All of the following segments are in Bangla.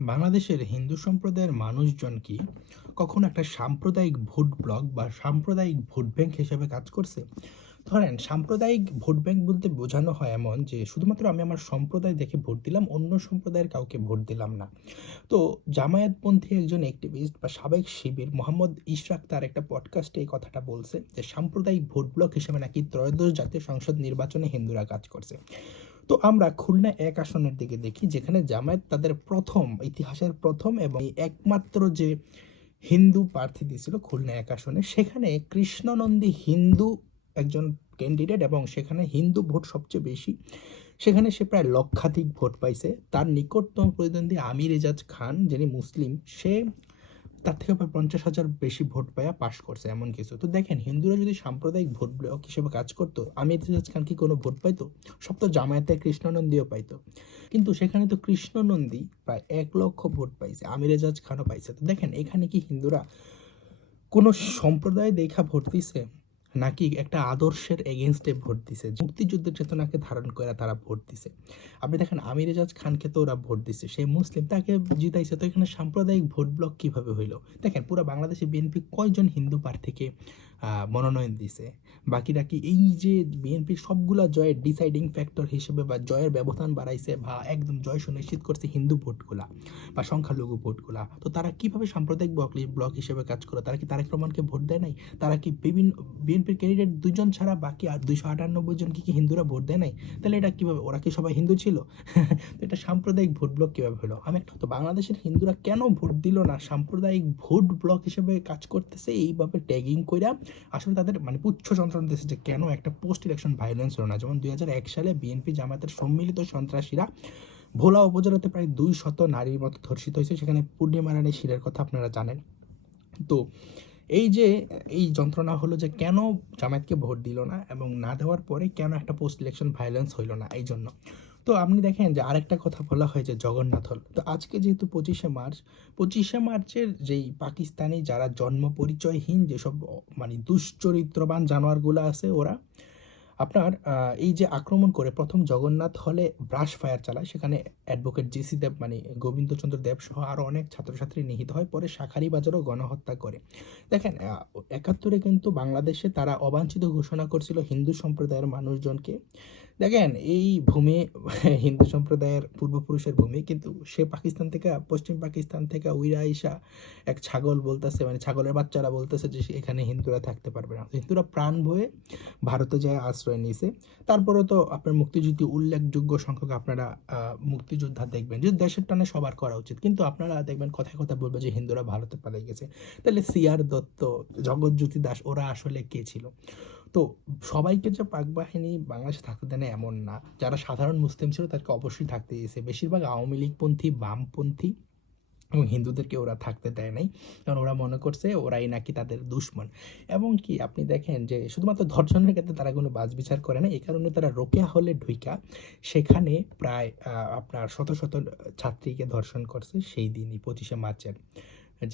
বাংলাদেশের হিন্দু সম্প্রদায়ের মানুষজন কি কখনো একটা সাম্প্রদায়িক ভোট ব্লক বা সাম্প্রদায়িক ভোট ব্যাংক হিসেবে কাজ করছে? ধরেন সাম্প্রদায়িক ভোট ব্যাংক বলতে বোঝানো হয় এমন যে শুধুমাত্র আমি আমার সম্প্রদায় দেখে ভোট দিলাম, অন্য সম্প্রদায়ের কাউকে ভোট দিলাম না। তো জামায়াতপন্থী একজন অ্যাক্টিভিস্ট বা সাবেক শিবির মোহাম্মদ ইশরাক তার একটা পডকাস্টে এই কথাটা বলছে যে সাম্প্রদায়িক ভোট ব্লক হিসেবে নাকি ত্রয়োদশ জাতীয় সংসদ নির্বাচনে হিন্দুরা কাজ করছে। তো আমরা খুলনা এক আসনের দিকে দেখি, যেখানে জামায়াত তাদের প্রথম, ইতিহাসের প্রথম এবং একমাত্র যে হিন্দু প্রার্থী দিয়েছিল খুলনা এক আসনে, সেখানে কৃষ্ণনন্দী হিন্দু একজন ক্যান্ডিডেট এবং সেখানে হিন্দু ভোট সবচেয়ে বেশি। সেখানে সে প্রায় লক্ষাধিক ভোট পাইছে। তার নিকটতম প্রতিদ্বন্দ্বী আমির এজাজ খান, যিনি মুসলিম, সে তার থেকে প্রায় 50,000 বেশি ভোট পাইয়া পাশ করছে, এমন কিছু। তো দেখেন, হিন্দুরা যদি সাম্প্রদায়িক ভোট ব্লক হিসেবে কাজ করতো, আমির ইরশাদ খান কি কোনো ভোট পাইতো? সব তো জামায়াতে কৃষ্ণনন্দীও পাইতো। কিন্তু সেখানে তো কৃষ্ণনন্দী প্রায় 1 লক্ষ ভোট পাইছে, আমির এজাজ খানও পাইছে। তো দেখেন, এখানে কি হিন্দুরা কোনো সম্প্রদায় দেখা ভোট দিছে, নাকি একটা আদর্শের এগেনস্টে ভোট দিছে, মুক্তিযুদ্ধের চেতনাকে ধারণ করে তারা ভোট দিছে? আপনি দেখেন, আমির এজাজ খানকে তো ওরা ভোট দিছে, সে মুসলিম, তাকে জিতাইছে। তো এখানে সাম্প্রদায়িক ভোট ব্লক কিভাবে হইলো? দেখেন, পুরো বাংলাদেশে বিএনপি কয়জন হিন্দু প্রার্থীকে মনোনয়ন দিছে? বাকিরা কি এই যে বিএনপির সবগুলা জয়ের ডিসাইডিং ফ্যাক্টর হিসেবে বা জয়ের ব্যবধান বাড়াইছে বা একদম জয় সুনিশ্চিত করছে হিন্দু ভোটগুলা বা সংখ্যালঘু ভোটগুলা? তো তারা কিভাবে সাম্প্রদায়িক ব্লক হিসেবে কাজ করে? তারা কি তারেক রহমানকে ভোট দেয় নাই? তারা কি বিভিন্ন বিএনপির ক্যান্ডিডেট দুজন ছাড়া বাকি আর 298 জনকে কি হিন্দুরা ভোট দেয় নাই? তাহলে এটা কিভাবে? ওরা কি সবাই হিন্দু ছিল? তো এটা সাম্প্রদায়িক ভোট ব্লক কিভাবে হলো? তো বাংলাদেশের হিন্দুরা কেন ভোট দিল না? সাম্প্রদায়িক ভোট ব্লক হিসেবে কাজ করতেছে এইভাবে ট্যাগিং কইরা। আসলে তাদের মানে পুচ্ছ যন্ত্রণা দিতেছে যে কেন একটা পোস্ট ইলেকশন ভায়োলেন্স হলো না। যেমন 2001 সালে বিএনপি জামায়াতের সম্মিলিত সন্ত্রাসীরা ভোলা উপজেলাতে প্রায় 200 নারীর মতো ধর্ষিত হয়েছে। সেখানে পূর্ণিমা রানী শিরের কথা আপনারা জানেন। তো এই যে এই যন্ত্রণা হলো যে কেন জামায়াতকে ভোট দিল না, এবং না দেওয়ার পরে কেন একটা পোস্ট ইলেকশন ভায়োলেন্স হইল না, এই জন্য। তো আপনি দেখেন যে আরেকটা কথা বলা হয় যে জগন্নাথ হল। তো আজকে যেহেতু 25শে মার্চ, 25শে মার্চের যেই পাকিস্তানি যারা জন্ম পরিচয়হীন যেসব মানে দুশ্চরিত্রবান জানোয়ারগুলো আছে, ওরা আপনার এই যে আক্রমণ করে প্রথম জগন্নাথ হলে ব্রাশ ফায়ার চালায়, সেখানে অ্যাডভোকেট জিসি দেব মানে গোবিন্দচন্দ্র দেব সহ আরও অনেক ছাত্রছাত্রী নিহত হয়। পরে শাঁখারীবাজারও গণহত্যা করে। দেখেন, 71-এ কিন্তু বাংলাদেশে তারা অবাঞ্ছিত ঘোষণা করছিল হিন্দু সম্প্রদায়ের মানুষজনকে। দেখেন, এই ভূমি হিন্দু সম্প্রদায়ের পূর্বপুরুষের ভূমি, কিন্তু সে পাকিস্তান থেকে, পশ্চিম পাকিস্তান থেকে উইরা আইসা এক ছাগল বলতেছে, মানে ছাগলের বাচ্চারা বলতেছে যে এখানে হিন্দুরা থাকতে পারবে না। হিন্দুরা প্রাণ ভয়ে ভারতে যায় আশ্রয় নিয়েছে। তারপরেও তো আপনার মুক্তিযুদ্ধে উল্লেখযোগ্য সংখ্যক আপনারা মুক্তিযোদ্ধা দেখবেন যে দেশের টানে সবার করা উচিত, কিন্তু আপনারা দেখবেন কথায় কথা বলবে যে হিন্দুরা ভারতে পালিয়ে গেছে। তাহলে সিআর দত্ত, জগৎজ্যোতি দাস ওরা আসলে কে ছিল? তো সবাইকে যে পাক বাহিনী বাংলাদেশে থাকতে দেয় না এমন না। যারা সাধারণ মুসলিম ছিল তাদেরকে অবশ্যই থাকতে দিয়েছে। বেশিরভাগ আওয়ামী লীগপন্থী, বামপন্থী এবং হিন্দুদেরকে ওরা থাকতে দেয় নাই, কারণ ওরা মনে করছে ওরাই নাকি তাদের দুশমন। এবং কি আপনি দেখেন যে শুধুমাত্র ধর্ষণের ক্ষেত্রে তারা কোনো বাছবিচার করে না, এই কারণে তারা রোকেয়া হলে ঢুইকা সেখানে প্রায় আপনার শত শত ছাত্রীকে ধর্ষণ করছে সেই দিনই, 25শে মার্চের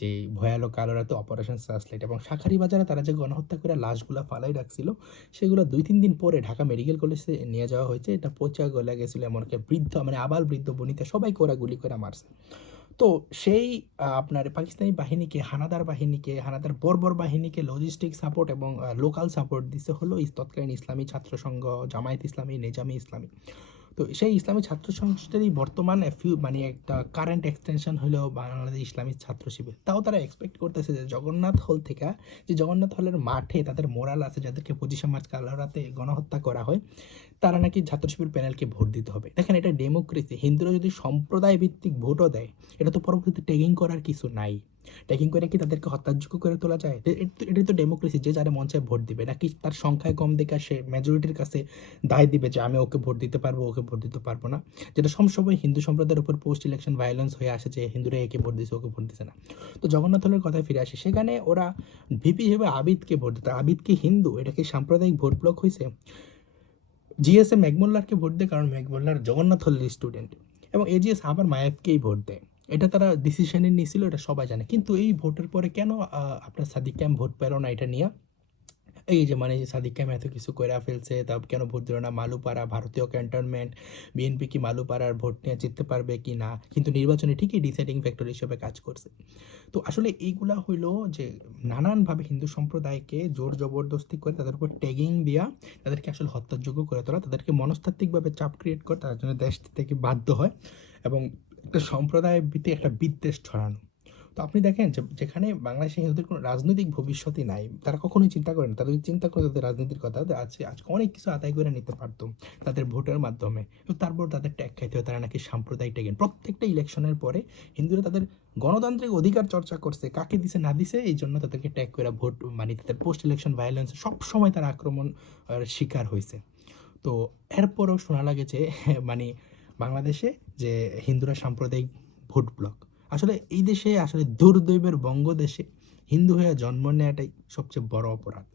যে ভয়ালো কালো রাতে অপারেশন সার্চলাইট। এবং শাঁখারীবাজারে তারা যে গণহত্যা করে লাশগুলা ফালাই রাখছিল, সেগুলো 2-3 দিন পরে ঢাকা মেডিকেল কলেজে নিয়ে যাওয়া হয়েছে। এটা পচা গলে গেছিলো, এমনকি বৃদ্ধ মানে আবাল বৃদ্ধ বনিতা সবাইকে ওরা গুলি করে মারছে। তো সেই আপনার পাকিস্তানি বাহিনীকে, হানাদার বাহিনীকে, হানাদার বর্বর বাহিনীকে লজিস্টিক সাপোর্ট এবং লোকাল সাপোর্ট দিতে হলো তৎকালীন ইসলামী ছাত্র সংঘ, জামায়াত ইসলামী, নেজামি ইসলামী। তো সেই ইসলামী ছাত্র সংসদেরই বর্তমানে মানে একটা কারেন্ট এক্সটেনশন হলো বাংলাদেশ ইসলামী ছাত্র শিবির। তাও তারা এক্সপেক্ট করতেছে যে জগন্নাথ হল থেকে, যে জগন্নাথ হলের মাঠে তাদের মোরাল আছে, যাদেরকে 25শে মার্চ কালো রাতে গণহত্যা করা হয়, তারা নাকি ছাত্র শিবির প্যানেলকে ভোট দিতে হবে। দেখেন, এটা ডেমোক্রেসি। হিন্দুরা যদি সম্প্রদায় ভিত্তিক ভোটও দেয়, এটা তো পরবর্তীতে ট্যাগিং করার কিছু নাই। ট্যাগিং করে কি তাদেরকে হত্যাযোগ্য করে তোলা যায়? এটাই তো ডেমোক্রেসি, যে যারা মন চায় ভোট দিবে, নাকি তার সংখ্যায় কম দেখে সে মেজরিটির কাছে দায় দিবে যে আমি ওকে ভোট দিতে পারবো, ওকে ভোট দিতে পারবো না। যেটা সবসময় হিন্দু সম্প্রদায়ের উপর পোস্ট ইলেকশন ভায়োলেন্স হয়ে আসে, যে হিন্দুরা একে ভোট দিছে, ওকে ভোট দিছে না। তো জগন্নাথ হলের কথায় ফিরে আসে, সেখানে ওরা ভিপি হিসেবে আবিদকে ভোট দিত। আবিদ কি হিন্দু? এটা কি সাম্প্রদায়িক ভোট ব্লক হয়েছে? জিএসএ মেঘমোল্লারকে ভোট দেয় কারণ মেঘমোল্লার জগন্নাথ হলের স্টুডেন্ট, এবং এজিএস আবার মায়াবকেই ভোট দেয়। এটা তারা ডিসিশনে নিয়েছিল, এটা সবাই জানে। কিন্তু এই ভোটের পরে কেন আপনার সাদিক ক্যাম্প ভোট পেল না এটা নিয়ে? এই যে মানে সাদিক কায়েম এত কিছু কইরা ফেলছে, তা কেন ভোট দিল না? মালুপাড়া, ভারতীয় ক্যান্টনমেন্ট, বিএনপি কি মালুপাড়ার ভোট নিয়ে জিততে পারবে কি না? কিন্তু নির্বাচনে ঠিকই ডিসাইডিং ফ্যাক্টর হিসেবে কাজ করছে। তো আসলে এইগুলা হইলো যে নানানভাবে হিন্দু সম্প্রদায়কে জোর জবরদস্তি করে তাদের উপর ট্যাগিং দিয়া তাদেরকে আসলে হত্যার যোগ্য করে তোলা, তাদেরকে মনস্তাত্ত্বিকভাবে চাপ ক্রিয়েট করে তার জন্য দেশ থেকে বাধ্য হয় এবং একটা সম্প্রদায়ের ভিত্তিক একটা বিদ্বেষ ছড়ানো। তো আপনি দেখেন যে যেখানে বাংলাদেশে হিন্দুদের কোনো রাজনৈতিক ভবিষ্যৎই নাই, তারা কখনোই চিন্তা করে না। তারা যদি চিন্তা করে তাদের রাজনীতির কথা, তাদের আজকে অনেক কিছু আদায় করে নিতে পারতো তাদের ভোটের মাধ্যমে। কিন্তু তারপর তাদের ট্যাগ খাইতে হয়, তারা নাকি সাম্প্রদায়িক ট্যাগেন। প্রত্যেকটা ইলেকশনের পরে হিন্দুরা তাদের গণতান্ত্রিক অধিকার চর্চা করছে, কাকে দিছে না দিছে এই জন্য তাদেরকে ট্যাগ করে ভোট মানে তাদের পোস্ট ইলেকশন ভায়োলেন্স সবসময় তারা আক্রমণ শিকার হয়েছে। তো এরপরেও শোনা লাগে যে মানে বাংলাদেশে যে হিন্দুরা সাম্প্রদায়িক ভোট ব্লক। আসলে এই দেশে আসলে দুর্দৈবের বঙ্গদেশে হিন্দু হয়ে জন্ম নেওয়াটাই সবচেয়ে বড় অপরাধ।